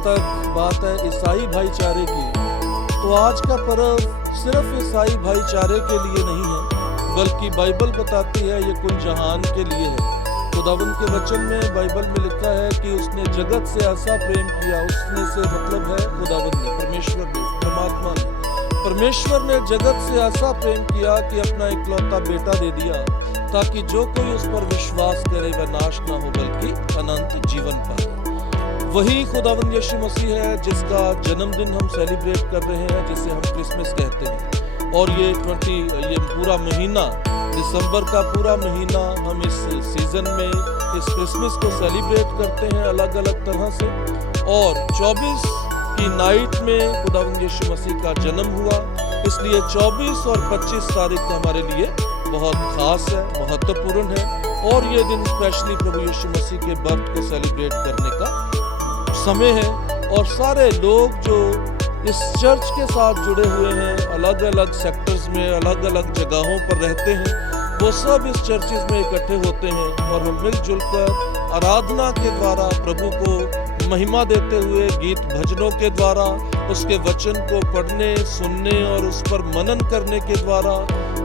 तक बात है ईसाई भाईचारे की, तो आज का पर्व सिर्फ ईसाई भाईचारे के लिए नहीं है, बल्कि बाइबल बताती है ये कुल जहान के लिए है। खुदावंद के वचन में बाइबल में लिखा है कि उसने जगत से ऐसा प्रेम किया, उसने से मतलब है खुदावंद ने, परमेश्वर ने, परमात्मा ने, परमेश्वर ने जगत से ऐसा प्रेम किया कि अपना इकलौता बेटा दे दिया, ताकि जो कोई उस पर विश्वास करे वह नाश ना हो बल्कि अनंत जीवन पाए। वही खुदावंद यीशु मसीह है जिसका जन्मदिन हम सेलिब्रेट कर रहे हैं, जिसे हम क्रिसमस कहते हैं। और ये पूरा महीना, दिसंबर का पूरा महीना हम इस सीजन में इस क्रिसमस को सेलिब्रेट करते हैं अलग अलग तरह से। और 24 की नाइट में खुदावंद यीशु मसीह का जन्म हुआ, इसलिए 24 और 25 तारीख हमारे लिए बहुत खास है, महत्वपूर्ण है। और ये दिन स्पेशली प्रभु यीशु मसीह के बर्थ को सेलिब्रेट करने का समय है। और सारे लोग जो इस चर्च के साथ जुड़े हुए हैं, अलग अलग सेक्टर्स में, अलग अलग जगहों पर रहते हैं, वो सब इस चर्चेज में इकट्ठे होते हैं और हम मिलजुल कर आराधना के द्वारा प्रभु को महिमा देते हुए, गीत भजनों के द्वारा, उसके वचन को पढ़ने, सुनने और उस पर मनन करने के द्वारा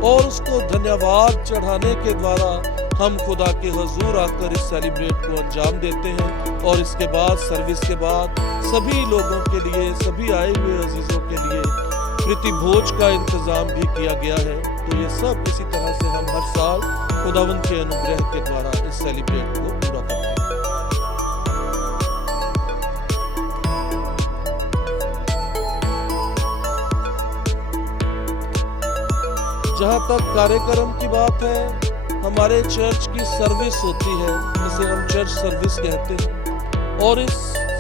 और उसको धन्यवाद चढ़ाने के द्वारा हम खुदा के हुजूर आकर इस सेलिब्रेट को अंजाम देते हैं। और इसके बाद, सर्विस के बाद, सभी लोगों के लिए, सभी आए हुए अजीजों के लिए प्रीति भोज का इंतजाम भी किया गया है। तो ये सब इसी तरह से हम हर साल खुदावंद के अनुग्रह के द्वारा इस सेलिब्रेट को पूरा करते हैं। जहाँ तक कार्यक्रम की बात है, हमारे चर्च की सर्विस होती है, जिसे हम चर्च सर्विस कहते हैं, और इस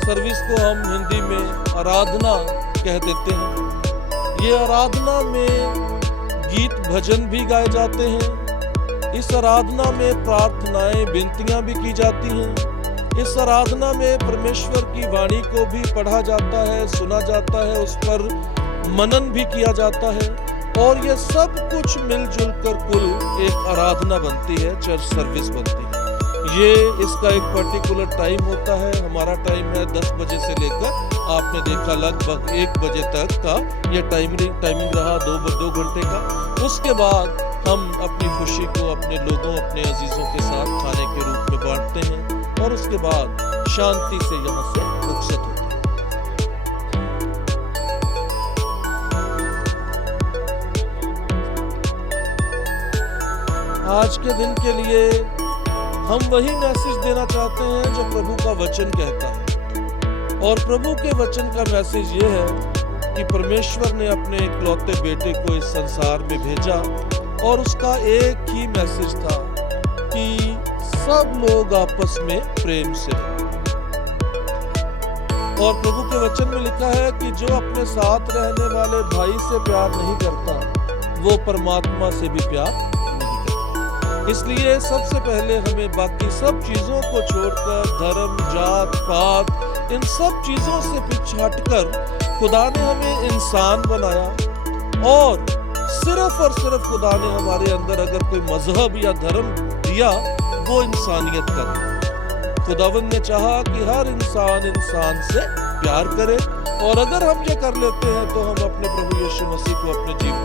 सर्विस को हम हिंदी में आराधना कह देते हैं। ये आराधना में गीत भजन भी गाए जाते हैं, इस आराधना में प्रार्थनाएं, विनतियां भी की जाती हैं, इस आराधना में परमेश्वर की वाणी को भी पढ़ा जाता है, सुना जाता है, उस पर मनन भी किया जाता है। और ये सब कुछ मिलजुल कर कुल एक आराधना बनती है, चर्च सर्विस बनती है। ये इसका एक पर्टिकुलर टाइम होता है। हमारा टाइम है 10 बजे से लेकर, आपने देखा लगभग 1 बजे तक का ये टाइमिंग रहा, 2 घंटे का। उसके बाद हम अपनी खुशी को अपने लोगों, अपने अजीजों के साथ खाने के रूप में बांटते हैं और उसके बाद शांति से यहाँ से रुखसत होते हैं। आज के दिन के लिए हम वही मैसेज देना चाहते हैं जो प्रभु का वचन कहता है। और प्रभु के वचन का मैसेज ये है कि परमेश्वर ने अपने इकलौते बेटे को इस संसार में भेजा और उसका एक ही मैसेज था कि सब लोग आपस में प्रेम से रहें। और प्रभु के वचन में लिखा है कि जो अपने साथ रहने वाले भाई से प्यार नहीं करता, वो परमात्मा से भी प्यार। इसलिए सबसे पहले हमें बाकी सब चीजों को छोड़कर, धर्म, जात पात, इन सब चीजों से पीछे हटकर खुदा ने हमें इंसान बनाया। और सिर्फ खुदा ने हमारे अंदर अगर कोई मजहब या धर्म दिया, वो इंसानियत का दिया। खुदावंद ने चाहा कि हर इंसान से प्यार करे। और अगर हम ये कर लेते हैं तो हम अपने प्रभु यीशु मसीह को अपने जीवन